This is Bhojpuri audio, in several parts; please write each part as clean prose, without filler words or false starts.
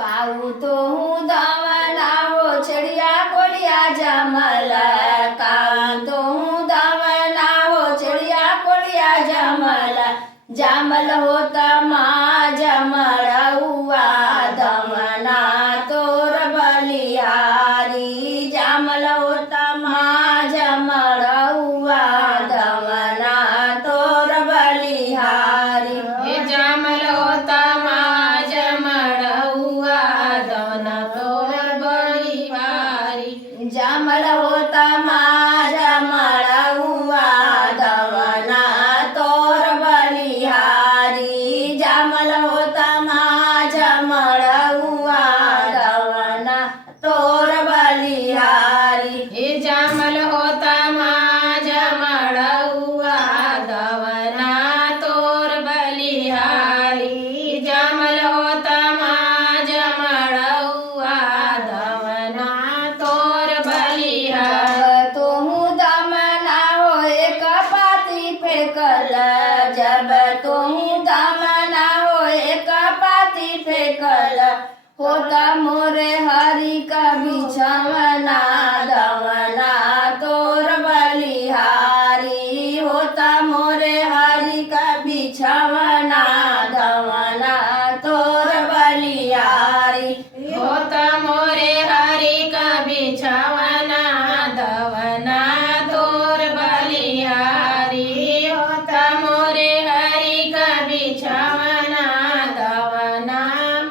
काऊ तो हूँ दावना हो चिड़िया कोलिया जमल। काऊ तो हूँ दावना हो चिड़िया कोलिया जमल। जमल होता माँ जमल हुआ दमना तोर बलिहारी। जमल होता माँ जमल हुआ दमना तोर बलिहारी। जमल होता माँ जमल हुआ दमना तोर बलिहारी। जमल होता माँ जमल हुआ दमना तोर बलिहारी। जमल होता माँ जमल हुआ दमना तोर बलिहारी। जमल होता माँ जमल हुआ दमना तोर बलिहारी। जमल होता माँ जमल हुआ दमना तोर बलिहारी। जब तुहू दमना हो एक पाती फेंकल। जब तुहू दमना हो एक पाती फेंकल। होता मोरे हरि का बिछवना दमना तोर बलिहारी। होता मोरे हरि का बिछवना दमना तोर बलिहारी। होता मोरे हरि का बिछवना दवना तोर बलिहारी। होता मोरे हरि का बिछवना दवना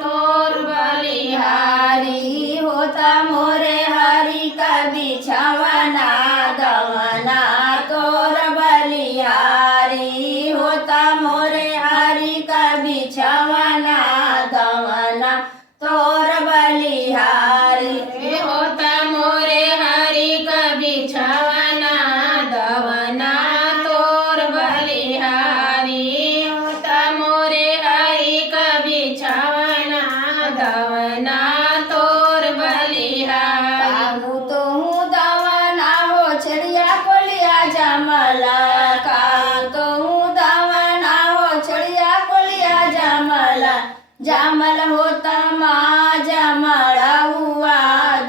तोर बलिहारी। होता मोरे हरि का बिछवना दमना तोर बलिहारी। होता मोरे हरि का बिछवना दमना तोर बलिहारी। होता मोरे हरि का बिछवना दवना तोर बलिहारी। होता मोरे हरि का बिछवना दवना तोर बलिहारी। काऊ तो हूँ दमना हो चिड़िया कोलिया जमल। काऊ तो हूँ दमना हो चिड़िया कोलिया जमल। जमल होता माँ जमल हुआ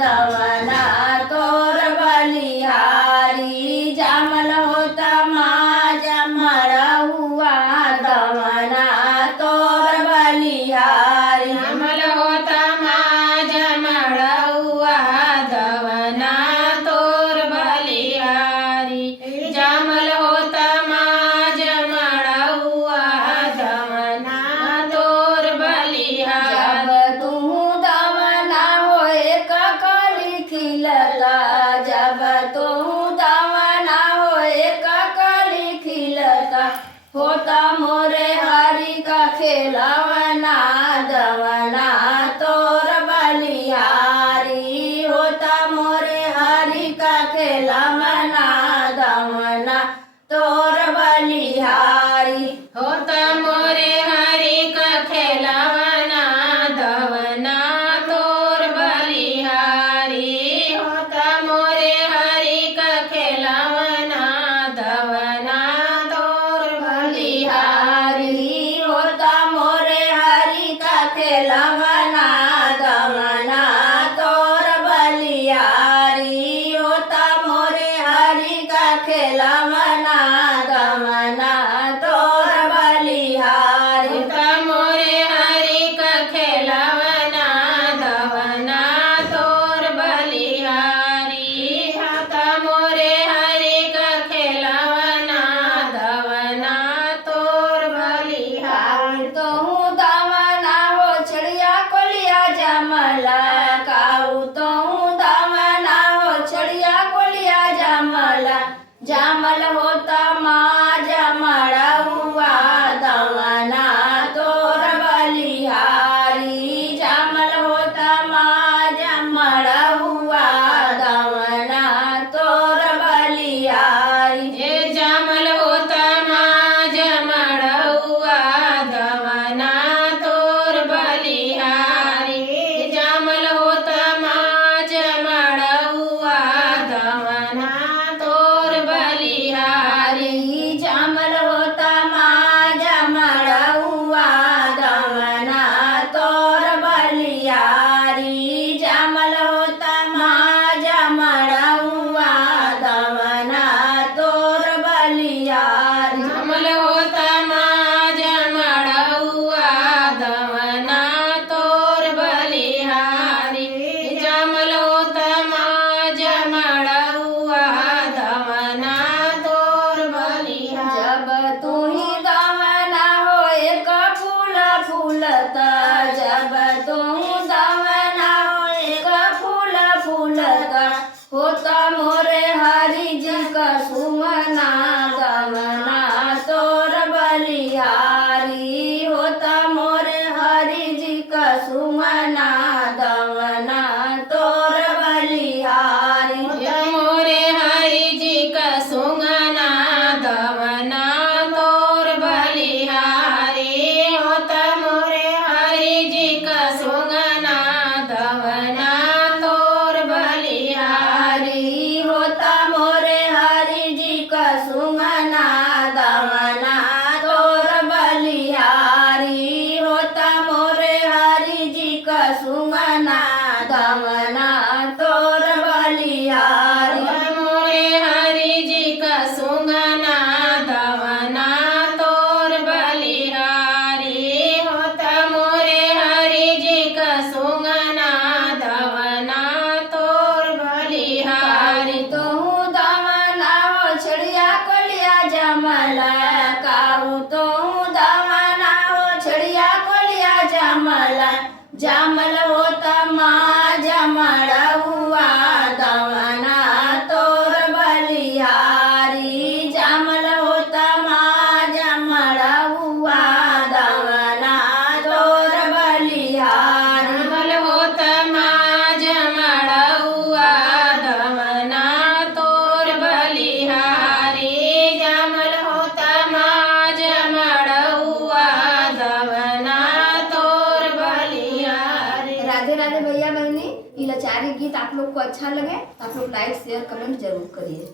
दमना तोर बलिहारी। जमल होता माँ जमल हुआ दमना तोर बलिहारी। जमल होता माँ जमल हुआ दवना तोर बलिहारी। जमल होता माँ जमल हुआ दवना तोर बलिहारी। जब तुहू दमना सुंगना दमना तोर बलिहारी मोरे हरि जी का सुंगना दमना तोर बलिहारी होत मोरे हरि जी का सुंगना दमना तोर बलिहारी होता मोरे हरि जी का सुंगना दमना तोर बलिहारी होता मोरे हरि जी का सुंगना दमना तोर बलिहारी मोरे हरि जी का सुंगना दमना तोर बलिहारी होत मोरे हरि जी का सुंगना दमना तोर बलिहारी तो हूँ दमना हो छड़िया कोलिया जमला काऊ तो हूँ दमना हो छड़िया कोलिया जमला जमल होता माँ जमड़ा हुआ दमना तोर बलिहारी जमल होता माँ जमड़ा हुआ दमना तोर बलिहारी जमल होत माँ जमड़ा हुआ दमना तोर बलिहारी जमल होत माँ जमड़ा हुआ दमना तोर बलिहारी। राधे राधे भैया बहनी। ये लाचारी गीत आप लोग को अच्छा लगे तो आप लोग लाइक शेयर कमेंट जरूर करिए।